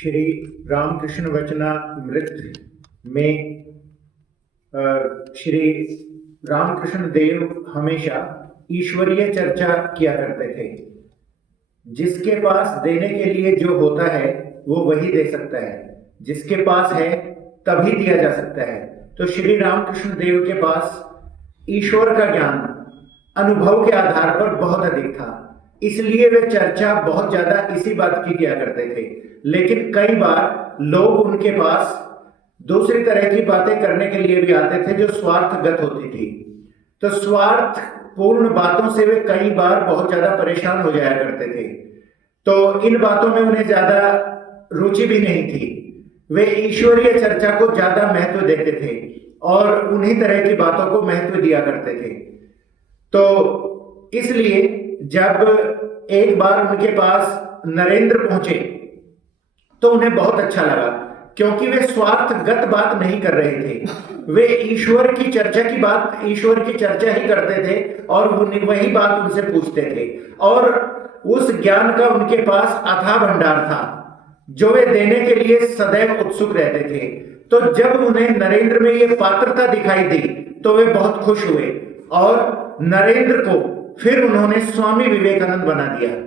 श्री रामकृष्ण वचनामृत में श्री रामकृष्ण देव हमेशा ईश्वरीय चर्चा किया करते थे। जिसके पास देने के लिए जो होता है वो वही दे सकता है, जिसके पास है तभी दिया जा सकता है। तो श्री रामकृष्ण देव के पास ईश्वर का ज्ञान अनुभव के आधार पर बहुत अधिक था, इसलिए वे चर्चा बहुत ज्यादा इसी बात की किया करते थे। लेकिन कई बार लोग उनके पास दूसरी तरह की बातें करने के लिए भी आते थे जो स्वार्थगत होती थी। तो स्वार्थ पूर्ण बातों से वे कई बार बहुत ज्यादा परेशान हो जाया करते थे। तो इन बातों में उन्हें ज्यादा रुचि भी नहीं थी। वे ईश्वरीय चर्चा को ज्यादा महत्व देते थे और उन्हीं तरह की बातों को महत्व दिया करते थे। तो इसलिए जब एक बार उनके पास नरेंद्र पहुंचे तो उन्हें बहुत अच्छा लगा, क्योंकि वे स्वार्थगत बात नहीं कर रहे थे। वे ईश्वर की चर्चा ही करते थे और वही बात उनसे पूछते थे, और उस ज्ञान का उनके पास अथाह भंडार था जो वे देने के लिए सदैव उत्सुक रहते थे। तो जब उन्हें नरेंद्र में ये पात्रता दिखाई दी तो वे बहुत खुश हुए और नरेंद्र को फिर उन्होंने स्वामी विवेकानंद बना दिया।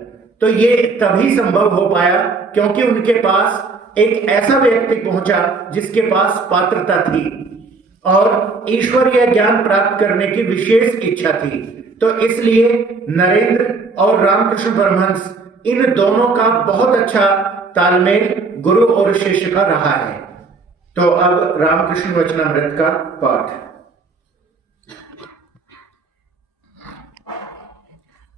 तो ये तभी संभव हो पाया क्योंकि उनके पास एक ऐसा व्यक्ति पहुंचा जिसके पास पात्रता थी और ईश्वरीय ज्ञान प्राप्त करने की विशेष इच्छा थी। तो इसलिए नरेंद्र और रामकृष्ण परमहंस इन दोनों का बहुत अच्छा तालमेल गुरु और शिष्य का रहा है। तो अब रामकृष्ण वचनामृत का पाठ।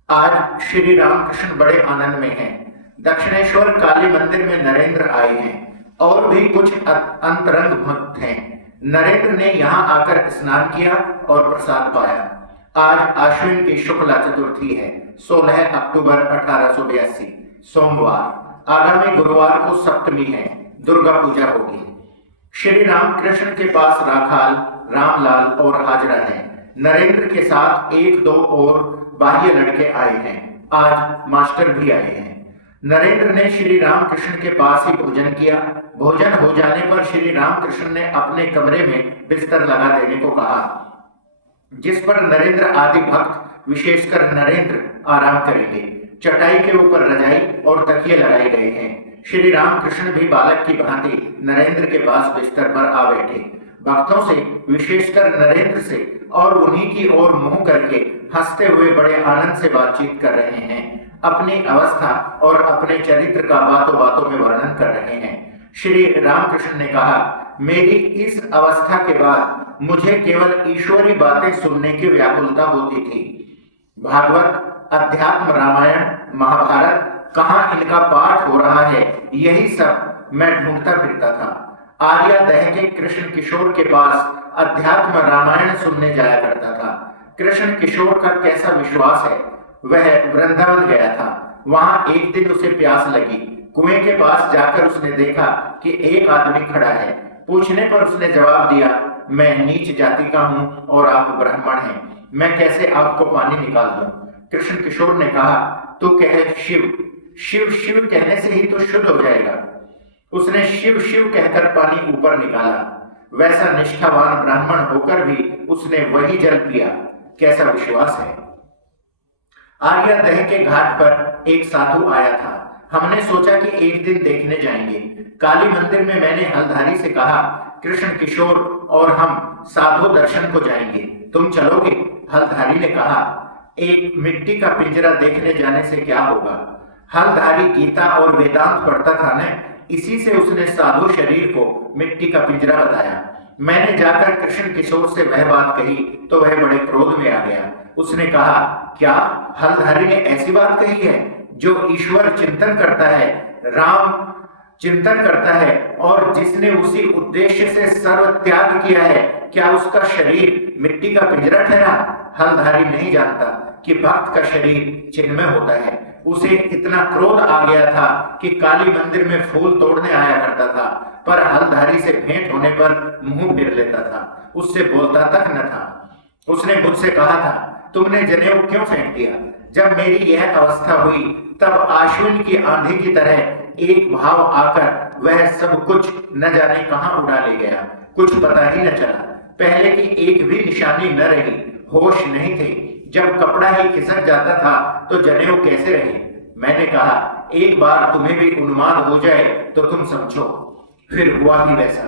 आज श्री रामकृष्ण बड़े आनंद में हैं। दक्षिणेश्वर काली मंदिर में नरेंद्र आए हैं और भी कुछ अंतरंग भक्त हैं। नरेंद्र ने यहाँ आकर स्नान किया और प्रसाद पाया। आज आश्विन की शुक्ला चतुर्थी है, 16 अक्टूबर 1882 सोमवार। आगामी गुरुवार को सप्तमी है, दुर्गा पूजा होगी। श्री रामकृष्ण के पास राखाल, रामलाल और हाजरा है। नरेंद्र के साथ एक दो और बाह्य लड़के आए हैं। आज मास्टर भी आए हैं। नरेंद्र ने श्री रामकृष्ण के पास ही भोजन किया। भोजन हो जाने पर श्री रामकृष्ण ने अपने कमरे में बिस्तर लगा देने को कहा, जिस पर नरेंद्र आदि भक्त, विशेषकर नरेंद्र, आराम करेंगे। चटाई के ऊपर रजाई और तकिए लगाए गए हैं। श्री रामकृष्ण भी बालक की भांति नरेंद्र के पास बिस्तर पर आ बैठे। भक्तों से, विशेषकर नरेंद्र से और उन्हीं की ओर मुंह करके हंसते हुए बड़े आनंद से बातचीत कर रहे हैं। अपनी अवस्था और अपने चरित्र का बातों बातों में वर्णन कर रहे हैं। श्री रामकृष्ण ने कहा, मेरी इस अवस्था के बाद मुझे केवल ईश्वरी बातें सुनने की व्याकुलता होती थी। भागवत, अध्यात्म, रामायण, महाभारत, कहाँ इनका पाठ हो रहा है, यही सब मैं ढूंढता फिरता था। आर्यादह के कृष्ण किशोर के पास अध्यात्म रामायण सुनने जाया करता था। कृष्ण किशोर का कैसा विश्वास है। वह वृंदावन गया था। वहां एक दिन उसे प्यास लगी। कुएं के पास जाकर उसने देखा कि एक आदमी खड़ा है। पूछने पर उसने जवाब दिया, मैं नीच जाति का हूं और आप ब्राह्मण हैं, मैं कैसे आपको पानी निकाल दूं। कृष्ण किशोर ने कहा, तू कहे शिव। शिव शिव कहने से ही तो शुद्ध हो जाएगा। उसने शिव शिव कहकर पानी ऊपर निकाला। वैसा निष्ठावान ब्राह्मण होकर भी उसने वही जल पिया। कैसा विश्वास है। आर्यादह के घाट पर एक साधु आया था। हमने सोचा कि एक दिन देखने जाएंगे। काली मंदिर में मैंने हलधारी से कहा, कृष्ण किशोर और हम साधु दर्शन को जाएंगे, तुम चलोगे? हलधारी ने कहा, एक मिट्टी का पिंजरा देखने जाने से क्या होगा। हलधारी गीता और वेदांत पढ़ता था न, इसी से उसने साधु शरीर को मिट्टी का पिंजरा बताया। मैंने जाकर कृष्ण किशोर से वह बात कही तो वह बड़े क्रोध में आ गया। उसने कहा, क्या हलधारी ने ऐसी बात कही है? जो ईश्वर चिंतन करता है, राम चिंतन करता है और जिसने उसी उद्देश्य से सर्व त्याग किया है, क्या उसका शरीर मिट्टी का पिंजरा ठहरा? हलधारी नहीं जानता कि भक्त का शरीर चिन्मय होता है। उसे इतना क्रोध आ गया था कि काली मंदिर में फूल तोड़ने आया करता था, पर हलधारी से भेंट होने पर मुंह फेर लेता था, उससे बोलता तक न था। उसने मुझसे कहा था, तुमने जनेऊ क्यों फेंक दिया? जब मेरी यह अवस्था हुई तब आश्विन की आंधी की तरह एक भाव आकर वह सब कुछ न जाने कहां उड़ा ले गया। कुछ पता ही न चला, पहले की एक भी निशानी न रही, होश नहीं थे। जब कपड़ा ही खिसक जाता था तो जनेऊ कैसे रहे। मैंने कहा, एक बार तुम्हें भी उन्माद हो जाए तो तुम समझो। फिर हुआ भी वैसा,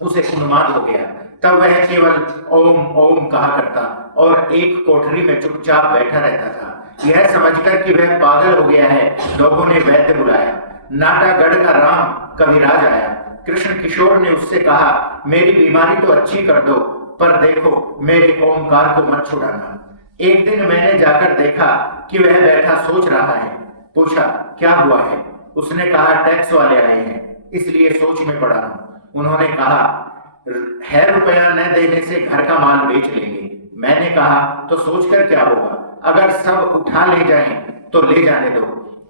उसे उन्माद हो गया। तब वह केवल ओम ओम कहा करता और एक कोठरी में चुपचाप बैठा रहता था। यह समझकर कि वह पागल हो गया है, लोगों ने वैद्य बुलाया। नाटागढ़ का राम कविराज आया। कृष्ण किशोर ने उससे कहा, मेरी बीमारी तो अच्छी कर दो, पर देखो मेरे ओमकार को मत छुड़ाना। एक दिन मैंने जाकर देखा कि वह बैठा सोच रहा है। पूछा, क्या हुआ है? उसने कहा, टैक्स वाले आए हैं, इसलिए सोच में पड़ा हूं। उन्होंने कहा, है रुपया न देने से घर का माल बेच लेंगे। मैंने कहा, तो सोचकर क्या होगा? अगर सब उठा ले जाएं तो ले जाने दो,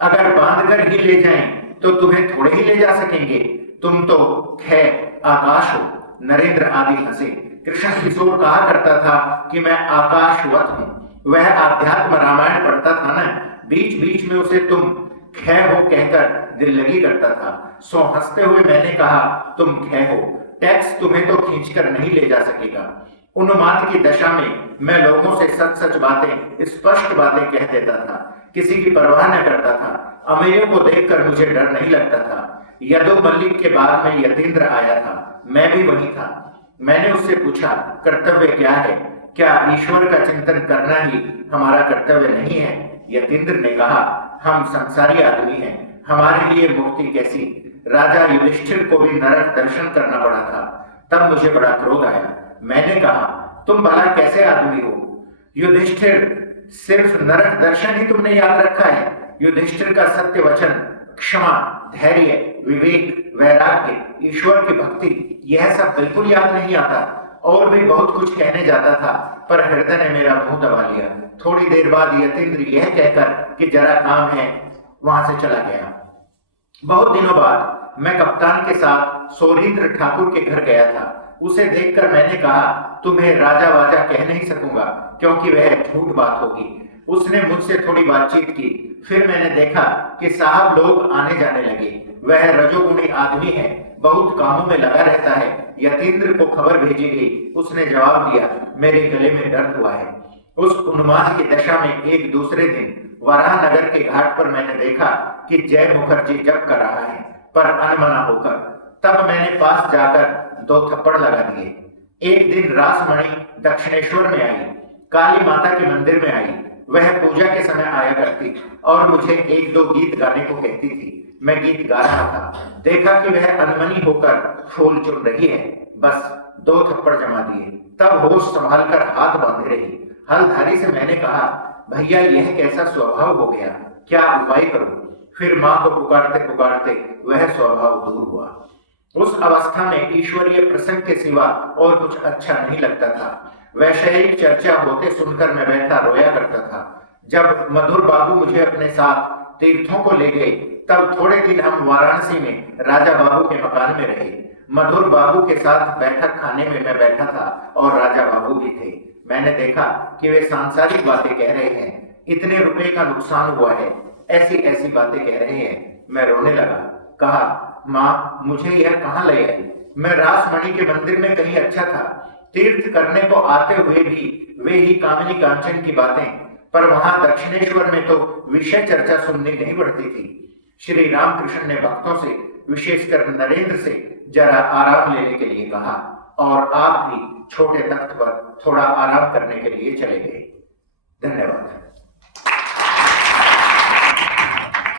अगर बांध कर ही ले जाएं तो तुम्हें थोड़े ही ले जा सकेंगे। तुम तो खैर आकाश हो। नरेंद्र आदि हंसे। कृष्ण किशोर कहा करता था कि मैं आकाशवत हूं। वह आध्यात्म रामायण पढ़ता था ना, बीच बीच में उसे तुम खे हो कहकर दिल लगी करता था। सो हंसते हुए मैंने कहा, तुम खे हो, टैक्स तुम्हें तो खींचकर नहीं ले जा सकेगा। उन्माद की दशा में मैं लोगों से सच सच बातें, स्पष्ट बातें कह देता था, किसी की परवाह न करता था। अमीरों को देखकर मुझे डर नहीं लगता था। यदु मल्लिक के बाद में यतीन्द्र आया था, मैं भी वही था। मैंने उससे पूछा, कर्तव्य क्या है? क्या ईश्वर का चिंतन करना ही हमारा कर्तव्य नहीं है? यतीन्द्र ने कहा, हम संसारी आदमी हैं, हमारे लिए मुक्ति कैसी? राजा युधिष्ठिर को भी नरक दर्शन करना पड़ा था। तब मुझे बड़ा क्रोध आया। मैंने कहा, तुम भला कैसे आदमी हो? युधिष्ठिर, सिर्फ नरक दर्शन ही तुमने याद रखा है? युधिष्ठिर का सत्य वचन, क्षमा, धैर्य, विवेक, वैराग्य, ईश्वर की भक्ति, यह सब बिल्कुल याद नहीं आता। और भी बहुत कुछ कहने जाता था, पर हृदय ने मेरा मुंह दबा लिया। थोड़ी देर बाद यतीन्द्र यह कहकर कि जरा काम है, वहां से चला गया। बहुत दिनों बाद मैं कप्तान के साथ सोरींद्र ठाकुर के घर गया था। उसे देखकर मैंने कहा, तुम्हें राजा वाजा कह नहीं सकूंगा, क्योंकि वह झूठ बात होगी। उसने मुझसे थोड़ी बातचीत की। फिर मैंने देखा कि साहब लोग आने जाने लगे। वह रजोगुणी आदमी है, बहुत कामों में लगा रहता है। यतीन्द्र को खबर भेजी गई। उसने जवाब दिया, मेरे गले में दर्द हुआ है। उस उन्माद की दशा में एक दूसरे दिन वराह नगर के घाट पर मैंने देखा कि जय मुखर्जी जप कर रहा है, पर अनमना होकर। तब मैंने पास जाकर 2 थप्पड़ लगा दिए। एक दिन रासमणि दक्षिणेश्वर में आई, काली माता के मंदिर में आई। वह पूजा के समय आया करती और मुझे 1-2 गीत गाने को कहती थी। मैं गीत गा रहा था। देखा कि वह अनमनी होकर फूल चुन रही है। बस 2 थप्पड़ जमा दिए। तब होश संभाल कर हाथ बांधे रही। हलधारी से मैंने कहा, भैया यह कैसा स्वभाव हो गया, क्या उपाय करूं? फिर मां को पुकारते पुकारते वह स्वभाव दूर हुआ। उस अवस्था में ईश्वरीय प्रसंग के सिवा और कुछ अच्छा नहीं लगता था। वैषयिक चर्चा होते सुनकर मैं बैठा रोया करता था। जब मधुर बाबू मुझे अपने साथ तीर्थों को ले गए, तब थोड़े दिन हम वाराणसी में राजा बाबू के मकान में रहे। मधुर बाबू के साथ बैठक खाने में मैं बैठा था और राजा बाबू भी थे। मैंने देखा कि वे सांसारिक बातें कह रहे हैं, इतने रुपए का नुकसान हुआ है, ऐसी ऐसी बातें कह रहे हैं। मैं रोने लगा। कहा, माँ मुझे यह कहाँ ले आई? मैं रासमणि के मंदिर में कहीं अच्छा था। तीर्थ करने को आते हुए भी वे ही कामिनी कांचन की बातें, पर वहां दक्षिणेश्वर में तो विषय चर्चा सुननी नहीं पड़ती थी। श्री रामकृष्ण ने भक्तों से, विशेषकर नरेंद्र से जरा आराम लेने के लिए कहा और आप भी छोटे तख्त पर थोड़ा आराम करने के लिए चले गए। धन्यवाद।